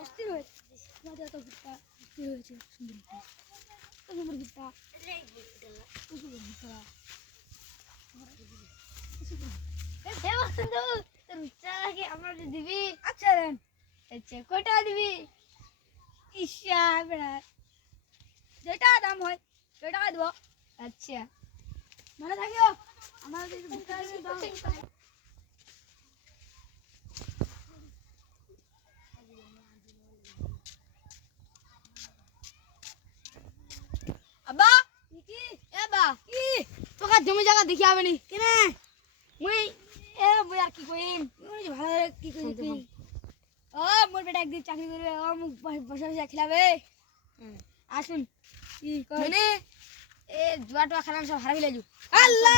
অস্থির হয়েছে তোমাদের এত ভুট্টা অস্থির হয়েছে সুন্দর ভুট্টা আমার দিবি আচ্ছা আচ্ছা কয়টা দিবি ইসা যেটা দাম হয় সেটা দেবো আচ্ছা মনে থাকিও আমার আব্বা কি এ বা কি তোকা জমি জায়গা দেখি আবেনি কেনে মুই এ মুই আর কি কইম মুই ভালো কি কই তুই ও মোর বেটা একদিন চাকরি করবে ও মুখ বসে বসে খেলাবে আসুন কি কই মানে এ জুয়া টুয়া খেলাম সব হারাবি লাজু আল্লাহ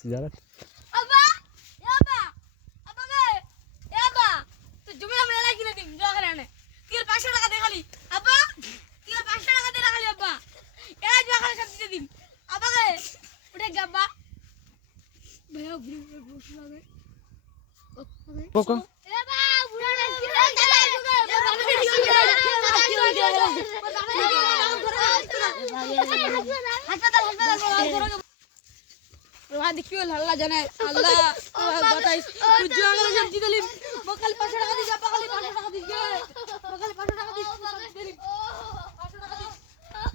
তুই জানা আব্বা আব্বা আব্বা গে আব্বা তো জমি আমি এলাই কিনে দিম জুয়া খেলানে তুই 500 টাকা দে খালি আব্বা তুই 500 টাকা দে খালি আব্বা এলাই জুয়া খেলা সব দিতে দিম আব্বা গে উঠে গে আব্বা ভাইয়া বুড়ি বসে লাগে কোকো এ বা বুড়া देखियो हल्ला जाने अल्लाह बताइस तू जो अगर जब जीत ली बकल 500 টাকা দি যা बकल 500 টাকা দি গে बकल 500